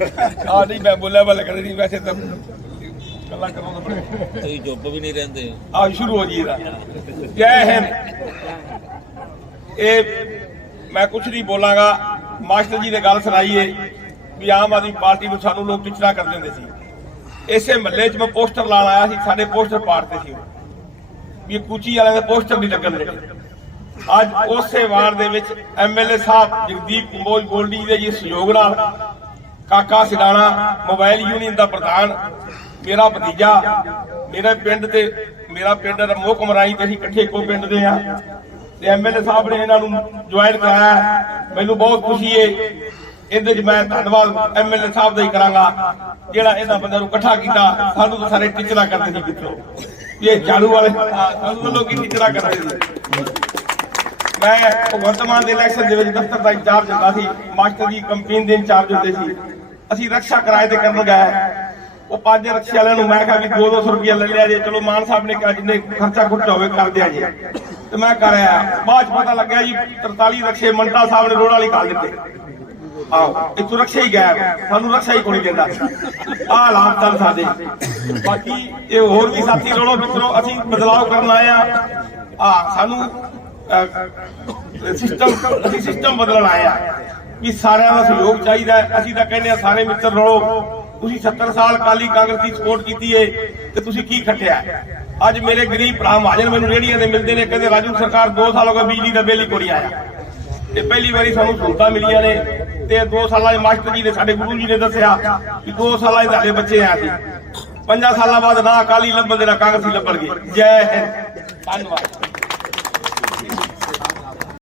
ਆ ਨਹੀਂ ਮੈਂ ਬੋਲਿਆ ਬਲ ਕਰੇ ਨਹੀਂ ਵੈਸੇ ਤਾਂ ਗੱਲਾਂ ਕਰੋ ਤਾਂ ਬੜੇ। ਤੁਸੀਂ ਚੁੱਪ ਵੀ ਨਹੀਂ ਰਹਿੰਦੇ ਆ ਸ਼ੁਰੂ ਹੋ ਜੀ ਇਹਦਾ। ਜੈ ਹਿੰਦ। ਇਹ ਮੈਂ ਕੁਝ ਨਹੀਂ ਬੋਲਾਂਗਾ। ਮਾਸਟਰ ਜੀ ਨੇ ਗੱਲ ਸੁਣਾਈਏ ਵੀ ਆਮ ਆਦਮੀ ਪਾਰਟੀ ਨੂੰ ਸਾਨੂੰ ਲੋਕ ਟਿਚਰਾ ਕਰ ਦਿੰਦੇ ਸੀ। ਇਸੇ ਮਹੱਲੇ 'ਚ ਮੈਂ ਪੋਸਟਰ ਲਾਣ ਆਇਆ ਸੀ ਸਾਡੇ ਪੋਸਟਰ ਪਾੜਦੇ ਸੀ ਵੀ ਕੂਚੀ ਵਾਲਿਆਂ ਦੇ ਪੋਸਟਰ ਨਹੀਂ ਲੱਗਣ ਦੇ। ਅੱਜ ਉਸੇ ਵਾਰ ਦੇ ਵਿੱਚ ਐਮਐਲਏ ਸਾਹਿਬ ਜਗਦੀਪ ਕੰਬੋਜ ਗੋਲਡੀ ਦੇ ਜੀ ਸਹਿਯੋਗ ਨਾਲ ਕਾਕਾ ਸਿਡਾਣਾ ਮੋਬਾਈਲ ਯੂਨੀਅਨ ਦਾ ਪ੍ਰਧਾਨ, ਮੇਰਾ ਭਤੀਜਾ, ਮੇਰੇ ਪਿੰਡ ਤੇ, ਮੇਰਾ ਪਿੰਡ ਰਮੋ ਕਮਰਾਈ ਤੇ ਅਸੀਂ ਇਕੱਠੇ ਇੱਕੋ ਪਿੰਡ ਦੇ ਆ ਤੇ ਐਮਐਲਏ ਸਾਹਿਬ ਨੇ ਇਹਨਾਂ ਨੂੰ ਜੁਆਇਨ ਕਰਾਇਆ ਮੈਨੂੰ ਬਹੁਤ ਖੁਸ਼ੀ ਏ। ਇਹਦੇ 'ਚ ਮੈਂ ਧੰਨਵਾਦ ਐਮਐਲਏ ਸਾਹਿਬ ਦਾ ਹੀ ਕਰਾਂਗਾ, ਜਿਹੜਾ ਇਹਨਾਂ ਬੰਦਿਆਂ ਨੂੰ ਇਕੱਠਾ ਕੀਤਾ। ਸਾਨੂੰ ਤਾਂ ਸਾਰੇ ਟੀਚਰਾਂ ਕਰਦੇ ਸੀ ਵਿੱਚੋਂ ਇਹ ਝਾੜੂ ਵਾਲੇ, ਸਾਨੂੰ ਲੋਕੀ ਟੀਚਰਾਂ ਕਰਦੇ ਸੀ। ਮੈਂ ਭਗਵੰਤ ਮਾਨ ਦੇ ਇਲੈਕਸ਼ਨ ਦੇ ਵਿੱਚ ਦਫ਼ਤਰ ਦਾ ਇੰਚਾਰਜ ਹੁੰਦਾ ਸੀ। ਮਾਸਟਰ ਜੀ ਕੰਪੇਨ ਦੇ ਇੰਚਾਰਜ ਹੁੰਦੇ ਸੀ। ਅਸੀਂ ਰਕਸ਼ਾ ਕਿਰਾਏ ਤੇ ਕਰਨ ਗਏ। ਉਹ ਪੰਜ ਰਕਸ਼ੇ ਵਾਲਿਆਂ ਨੂੰ ਮੈਂ ਕਿਹਾ ਵੀ 200 ਰੁਪਏ ਲੈ ਲਿਆ ਜੇ। ਚਲੋ ਮਾਨ ਸਾਹਿਬ ਨੇ ਕਿਹਾ ਜਿੰਨੇ ਖਰਚਾ ਖੁਰਚਾ ਹੋਵੇ ਕਰ ਦਿਆ ਜੇ। ਤੇ ਮੈਂ ਕਰਿਆ ਬਾਅਦ ਚ ਪਤਾ ਲੱਗਿਆ ਜੀ 43 ਰਕਸ਼ੇ ਮੰਟਾ ਸਾਹਿਬ ਨੇ ਰੋਡ ਵਾਲੀ ਕਰ ਦਿੱਤੇ। ਆਹੋ ਇੱਥੋਂ ਰਕਸ਼ਾ ਹੀ ਗਾਇਬ। ਸਾਨੂੰ ਰਕਸ਼ਾ ਹੀ ਕੋਈ ਦਿੰਦਾ। ਆਹ ਹਾਲਾਤ ਚੱਲ ਸਾਡੇ। ਬਾਕੀ ਇਹ ਹੋਰ ਵੀ ਸਾਥੀ ਰੋਣੋ ਮਿੱਤਰੋ, ਅਸੀਂ ਬਦਲਾਅ ਕਰਨ ਆਏ ਆ ਆ ਸਾਨੂੰ ਸਿਸਟਮ ਅਸੀਂ ਸਿਸਟਮ ਬਦਲਣ ਆਏ ਆ ਵੀ ਸਾਰਿਆਂ ਦਾ ਸਹਿਯੋਗ ਚਾਹੀਦਾ ਹੈ। ਅਸੀਂ ਤਾਂ ਕਹਿੰਦੇ ਆ ਸਾਰੇ ਮਿੱਤਰ ਰਲੋ। ਤੁਸੀਂ 70 ਸਾਲ ਕਾਲੀ ਕਾਂਗਰਸ ਦੀ ਸਪੋਰਟ ਕੀਤੀ ਏ ਤੇ ਤੁਸੀਂ ਕੀ ਖੱਟਿਆ? ਅੱਜ ਮੇਰੇ ਗਰੀਬ ਭਰਾ ਮਹਾਜਨ ਮੈਨੂੰ ਰੇੜੀਆਂ ਦੇ ਮਿਲਦੇ ਨੇ, ਕਹਿੰਦੇ ਰਾਜੂ ਸਰਕਾਰ 2 ਸਾਲ ਹੋ ਗਏ ਬਿਜਲੀ ਦਾ ਬਿੱਲ ਹੀ ਕੋਈ ਆਇਆ। ਤੇ ਪਹਿਲੀ ਵਾਰੀ ਸਾਨੂੰ ਸਹੂਲਤਾਂ ਮਿਲੀਆਂ ਨੇ ਤੇ 2 ਸਾਲਾਂ ਦੇ ਮਾਸਟਰ ਜੀ ਨੇ ਸਾਡੇ ਗੁਰੂ ਜੀ ਨੇ ਦੱਸਿਆ ਕਿ 2 ਸਾਲਾਂ ਦੇ ਤੁਹਾਡੇ ਬੱਚੇ ਆ ਸੀ। ਪੰਜਾਂ ਸਾਲਾਂ ਬਾਅਦ ਨਾ ਅਕਾਲੀ ਲੱਭਣ ਦੇ ਨਾ ਕਾਂਗਰਸੀ ਲੱਭਣਗੇ। ਜੈ ਹਿੰਦ। ਧੰਨਵਾਦ।